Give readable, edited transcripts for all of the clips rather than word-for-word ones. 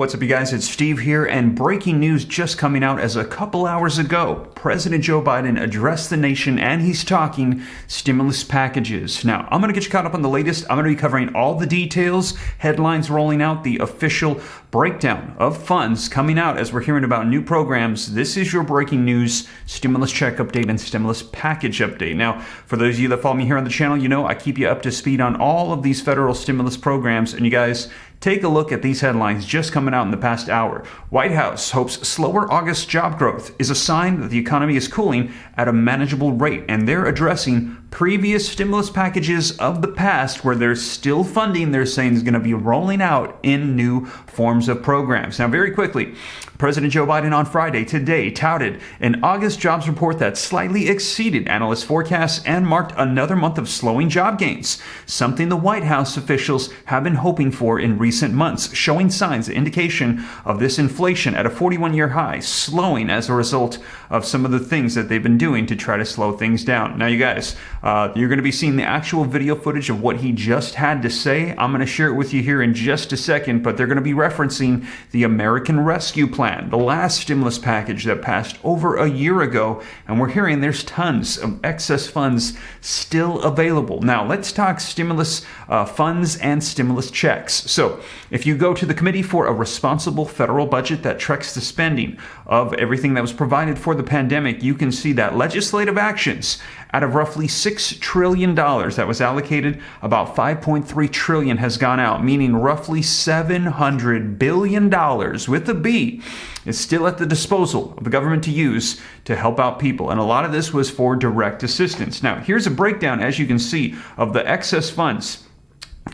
What's up, you guys? It's Steve here, and breaking news just coming out as a couple hours ago. President Joe Biden addressed the nation, and he's talking stimulus packages. Now, I'm going to get you caught up on the latest. I'm going to be covering all the details, headlines rolling out, the official breakdown of funds coming out as we're hearing about new programs. This is your breaking news stimulus check update and stimulus package update. Now, for those of you that follow me here on the channel, you know I keep you up to speed on all of these federal stimulus programs, and you guys, take a look at these headlines just coming out in the past hour. White House hopes slower August job growth is a sign that the economy is cooling at a manageable rate, and they're addressing previous stimulus packages of the past where there's still funding they're saying is going to be rolling out in new forms of programs. Now, very quickly, President Joe Biden on Friday today touted an August jobs report that slightly exceeded analyst forecasts and marked another month of slowing job gains, something the White House officials have been hoping for in recent months, showing signs of indication of this inflation at a 41-year high slowing as a result of some of the things that they've been doing to try to slow things down. Now, you guys, you're going to be seeing the actual video footage of what he just had to say. I'm going to share it with you here in just a second, but they're going to be referencing the American Rescue Plan, the last stimulus package that passed over a year ago, and we're hearing there's tons of excess funds still available. Now, let's talk stimulus funds and stimulus checks. So, if you go to the Committee for a Responsible Federal Budget that tracks the spending of everything that was provided for the pandemic, you can see that legislative actions out of roughly $6 trillion that was allocated, about $5.3 trillion has gone out, meaning roughly $700 billion with a B is still at the disposal of the government to use to help out people. And a lot of this was for direct assistance. Now, here's a breakdown, as you can see, of the excess funds.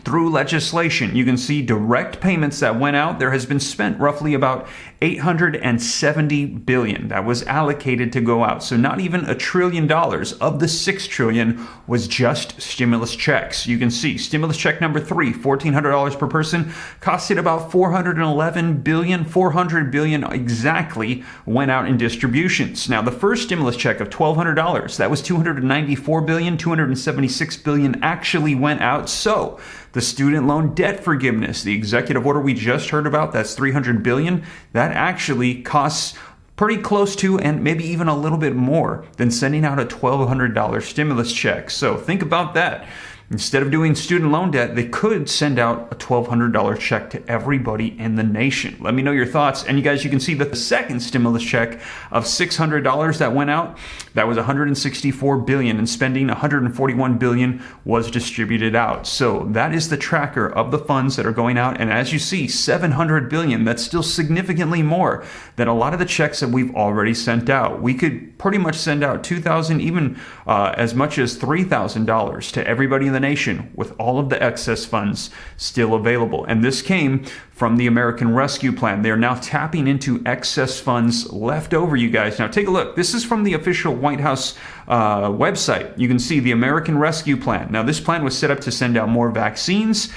Through legislation, you can see direct payments that went out. There has been spent roughly about $870 billion that was allocated to go out. So not even $1 trillion of the $6 trillion was just stimulus checks. You can see stimulus check number 3, $1,400 per person, costed about $411 billion, $400 billion exactly went out in distributions. Now, the first stimulus check of $1,200, that was $294 billion, $276 billion actually went out. So the student loan debt forgiveness, the executive order we just heard about, that's $300 billion. That actually costs pretty close to, and maybe even a little bit more than sending out a $1,200 stimulus check. So think about that. Instead of doing student loan debt, they could send out a $1,200 check to everybody in the nation. Let me know your thoughts. And you guys, you can see that the second stimulus check of $600 that went out, that was $164 billion in spending. $141 billion was distributed out. So that is the tracker of the funds that are going out. And as you see, $700 billion, that's still significantly more than a lot of the checks that we've already sent out. We could pretty much send out $2,000, even as much as $3,000 to everybody in the nation with all of the excess funds still available. And this came from the American Rescue Plan. They are now tapping into excess funds left over, you guys. Now take a look. This is from the official White House website. You can see the American Rescue Plan. Now, this plan was set up to send out more vaccines,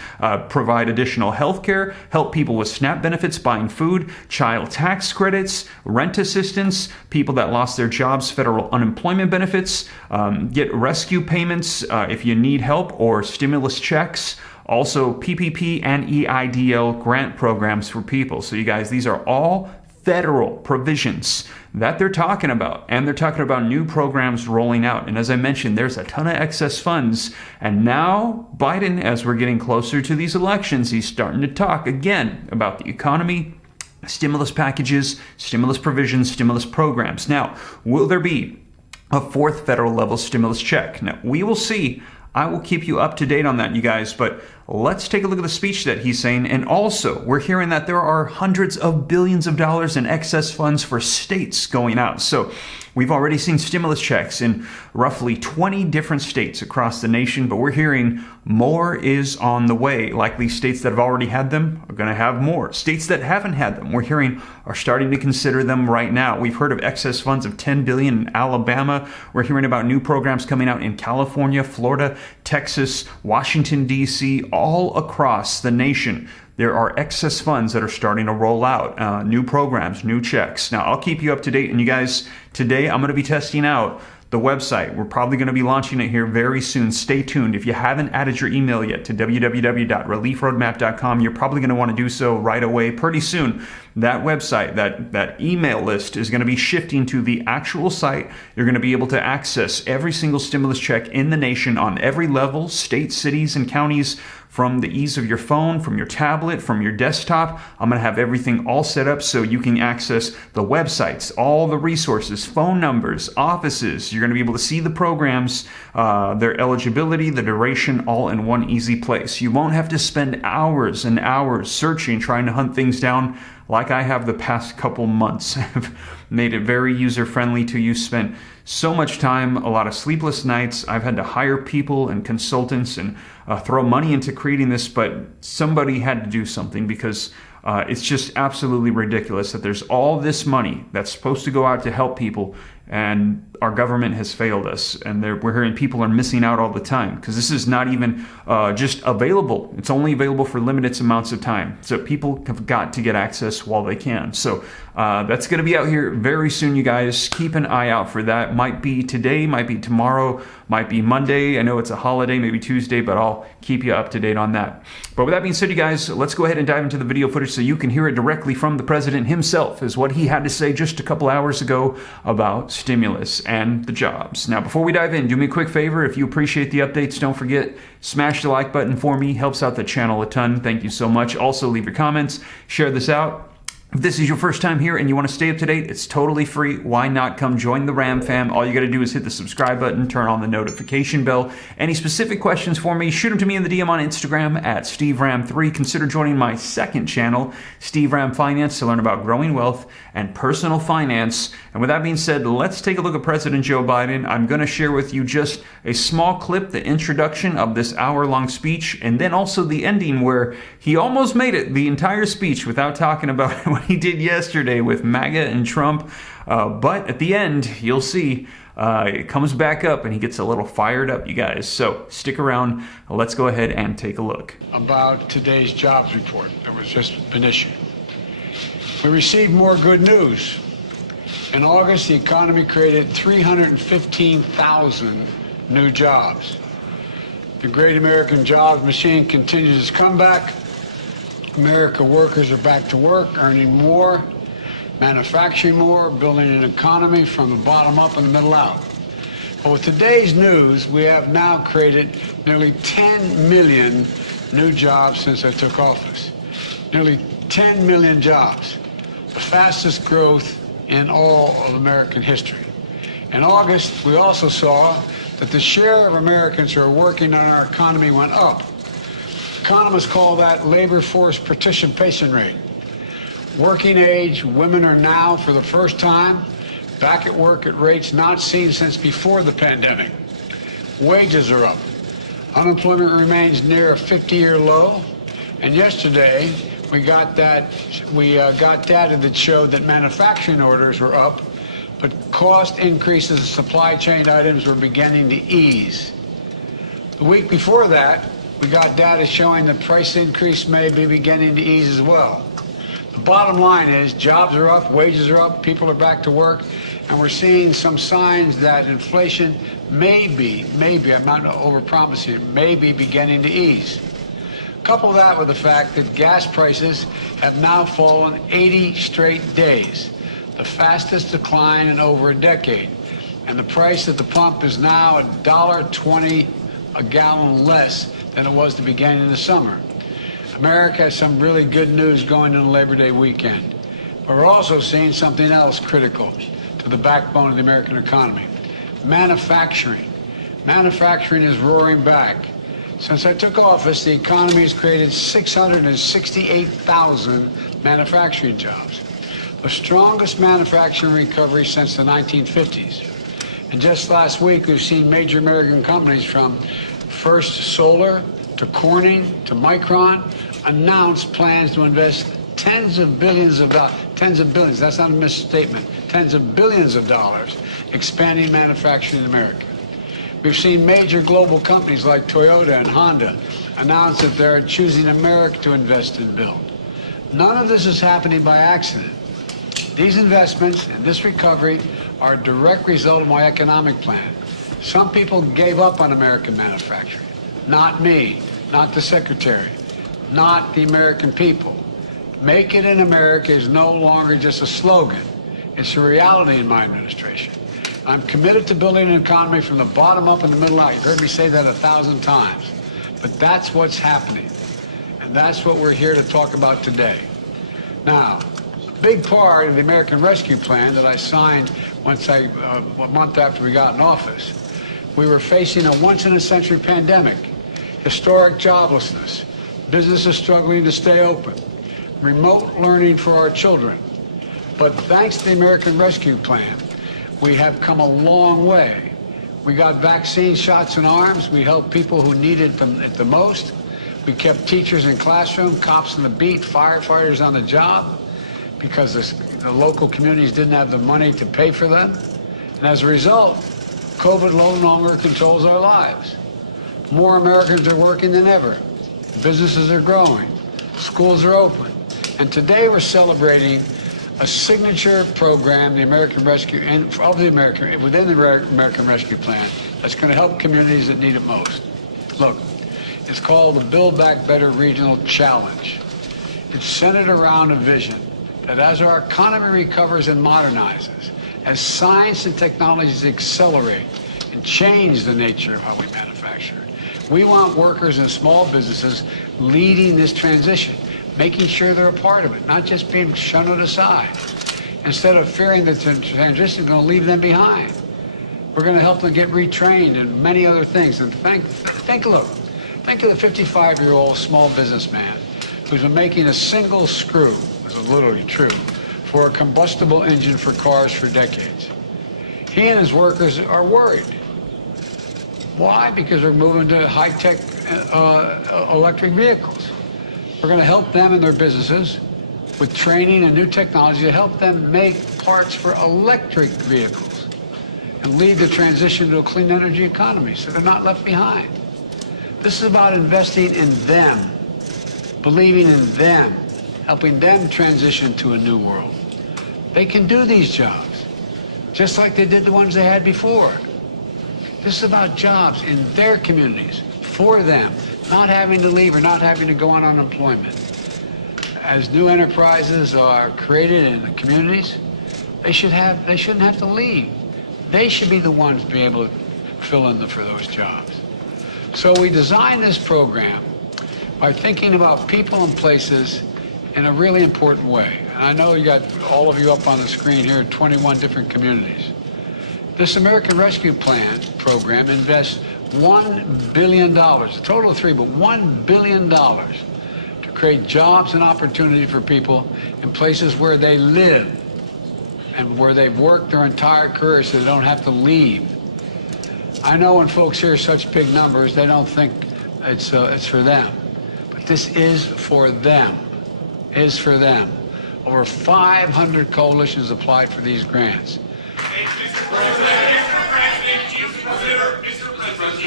provide additional health care, help people with SNAP benefits, buying food, child tax credits, rent assistance, people that lost their jobs, federal unemployment benefits, get rescue payments if you need help, or stimulus checks. Also, PPP and EIDL grant programs for people. So you guys, these are all federal provisions that they're talking about, and they're talking about new programs rolling out. And as I mentioned, there's a ton of excess funds. And now Biden, as we're getting closer to these elections, he's starting to talk again about the economy, stimulus packages, stimulus provisions, stimulus programs. Now, will there be a fourth federal level stimulus check? Now, we will see. I will keep you up to date on that, you guys, but let's take a look at the speech that he's saying. And also, we're hearing that there are hundreds of billions of dollars in excess funds for states going out. So we've already seen stimulus checks in roughly 20 different states across the nation, but we're hearing more is on the way. Likely states that have already had them are going to have more. States that haven't had them, we're hearing, are starting to consider them right now. We've heard of excess funds of $10 billion in Alabama. We're hearing about new programs coming out in California, Florida, Texas, Washington, D.C., all across the nation. There are excess funds that are starting to roll out, new programs, new checks. Now, I'll keep you up to date. And you guys, today I'm going to be testing out the website. We're probably going to be launching it here very soon. Stay tuned. If you haven't added your email yet to www.reliefroadmap.com, you're probably going to want to do so right away pretty soon. That website, that email list is going to be shifting to the actual site. You're going to be able to access every single stimulus check in the nation on every level, states, cities, and counties, from the ease of your phone, from your tablet, from your desktop. I'm going to have everything all set up so you can access the websites, all the resources, phone numbers, offices. You're going to be able to see the programs, their eligibility, the duration, all in one easy place. You won't have to spend hours and hours searching, trying to hunt things down like I have the past couple months. I've made it very user-friendly to use. Spent so much time, a lot of sleepless nights. I've had to hire people and consultants and throw money into creating this, but somebody had to do something, because it's just absolutely ridiculous that there's all this money that's supposed to go out to help people, and our government has failed us, and we're hearing people are missing out all the time, because this is not even just available. It's only available for limited amounts of time, so people have got to get access while they can. So that's going to be out here very soon, you guys. Keep an eye out for that. Might be today, might be tomorrow, might be Monday. I know it's a holiday, maybe Tuesday, but I'll keep you up to date on that. But with that being said, you guys, let's go ahead and dive into the video footage so you can hear it directly from the president himself, is what he had to say just a couple hours ago about stimulus and the jobs. Now, before we dive in, do me a quick favor. If you appreciate the updates, don't forget, smash the like button for me. Helps out the channel a ton. Thank you so much. Also, leave your comments. Share this out. If this is your first time here and you want to stay up to date, it's totally free. Why not come join the Ram fam? All you got to do is hit the subscribe button, turn on the notification bell. Any specific questions for me, shoot them to me in the DM on Instagram at SteveRam3. Consider joining my second channel, Steve Ram Finance, to learn about growing wealth and personal finance. And with that being said, let's take a look at President Joe Biden. I'm going to share with you just a small clip, the introduction of this hour-long speech, and then also the ending where he almost made it the entire speech without talking about what he did yesterday with MAGA and Trump. But at the end, you'll see it comes back up and he gets a little fired up, you guys. So stick around. Let's go ahead and take a look. About today's jobs report that was just been issued. We received more good news. In August, the economy created 315,000 new jobs. The great American jobs machine continues its comeback. America workers are back to work, earning more, manufacturing more, building an economy from the bottom up and the middle out. But with today's news, we have now created nearly 10 million new jobs since I took office. Nearly 10 million jobs, the fastest growth in all of American history. In August, we also saw that the share of Americans who are working on our economy went up. Economists call that labor force participation rate. Working age women are now, for the first time, back at work at rates not seen since before the pandemic. Wages are up. Unemployment remains near a 50-year low. And yesterday, we got data that showed that manufacturing orders were up, but cost increases in supply chain items were beginning to ease. The week before that, we got data showing the price increase may be beginning to ease as well. The bottom line is jobs are up, wages are up, people are back to work, and we're seeing some signs that inflation may be, I'm not overpromising, may be beginning to ease. Couple that with the fact that gas prices have now fallen 80 straight days, the fastest decline in over a decade. And the price at the pump is now $1.20 a gallon less than it was the beginning of the summer. America has some really good news going into Labor Day weekend. But we're also seeing something else critical to the backbone of the American economy. Manufacturing. Manufacturing is roaring back. Since I took office, the economy has created 668,000 manufacturing jobs, the strongest manufacturing recovery since the 1950s. And just last week, we've seen major American companies from First Solar to Corning to Micron announce plans to invest tens of billions, that's not a misstatement, tens of billions of dollars expanding manufacturing in America. We've seen major global companies like Toyota and Honda announce that they're choosing America to invest and build. None of this is happening by accident. These investments and this recovery are a direct result of my economic plan. Some people gave up on American manufacturing. Not me, not the Secretary, not the American people. Make it in America is no longer just a slogan. It's a reality in my administration. I'm committed to building an economy from the bottom up and the middle out. You've heard me say that 1,000 times. But that's what's happening. And that's what we're here to talk about today. Now, a big part of the American Rescue Plan that I signed a month after we got in office, we were facing a once-in-a-century pandemic, historic joblessness, businesses struggling to stay open, remote learning for our children. But thanks to the American Rescue Plan, we have come a long way. We got vaccine shots in arms. We helped people who needed them the most. We kept teachers in classroom, cops on the beat, firefighters on the job, because the local communities didn't have the money to pay for them. And as a result, COVID no longer controls our lives. More Americans are working than ever. Businesses are growing. Schools are open. And today we're celebrating a signature program, the American Rescue, within the American Rescue Plan, that's going to help communities that need it most. Look, it's called the Build Back Better Regional Challenge. It's centered around a vision that as our economy recovers and modernizes, as science and technologies accelerate and change the nature of how we manufacture, we want workers and small businesses leading this transition, making sure they're a part of it, not just being shunned aside. Instead of fearing that the transition is going to leave them behind, we're going to help them get retrained and many other things. And think of the 55-year-old small businessman who's been making a single screw, this is literally true, for a combustible engine for cars for decades. He and his workers are worried. Why? Because we're moving to high-tech electric vehicles. We're going to help them and their businesses with training and new technology to help them make parts for electric vehicles and lead the transition to a clean energy economy so they're not left behind. This is about investing in them, believing in them, helping them transition to a new world. They can do these jobs, just like they did the ones they had before. This is about jobs in their communities, for them, not having to leave or not having to go on unemployment. As new enterprises are created in the communities, they shouldn't have to leave. They should be the ones to be able to fill in for those jobs. So we designed this program by thinking about people and places in a really important way. And I know you got all of you up on the screen here, 21 different communities. This American Rescue Plan program invests $1 billion, a total of $3 billion, but $1 billion to create jobs and opportunity for people in places where they live and where they've worked their entire career so they don't have to leave. I know when folks hear such big numbers, they don't think it's for them. But this is for them. Is for them. Over 500 coalitions applied for these grants. Hey, Mr. President, do you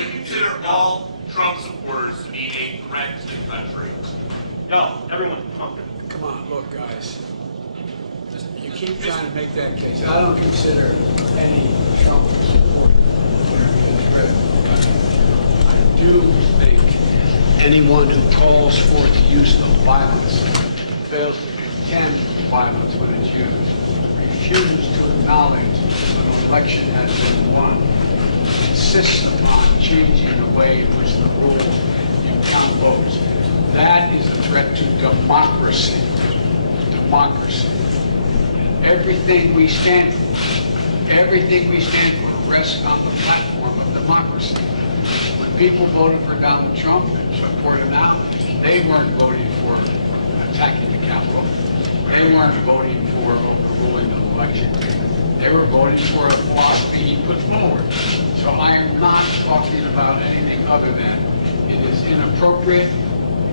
consider all Trump supporters to be a threat to the country? No, everyone, Come on, look, guys. You keep trying to make that case. I don't consider any Trump supporters a threat. I do think anyone who calls for the use of violence, fails to condemn violence when it's used, refuses to acknowledge that an election has been won, insists upon changing the way in which the rules you count votes. That is a threat to democracy. Democracy. Everything we stand for rests on the platform of democracy. When people voted for Donald Trump and support him now, they weren't voting for attacking the Capitol. They weren't voting for overruling the election. They were voting for a philosophy he put forward. So I am not talking about anything other than it is inappropriate,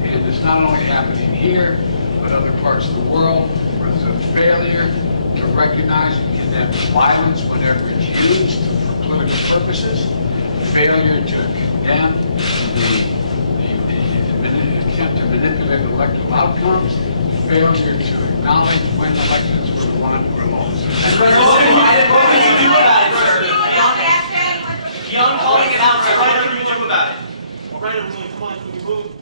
and it's not only happening here, but other parts of the world, where there's a failure to recognize and condemn violence whenever it's used for political purposes, failure to condemn the attempt to manipulate electoral outcomes, failure to acknowledge when elections were won or lost. All right, everyone, come on, can we move?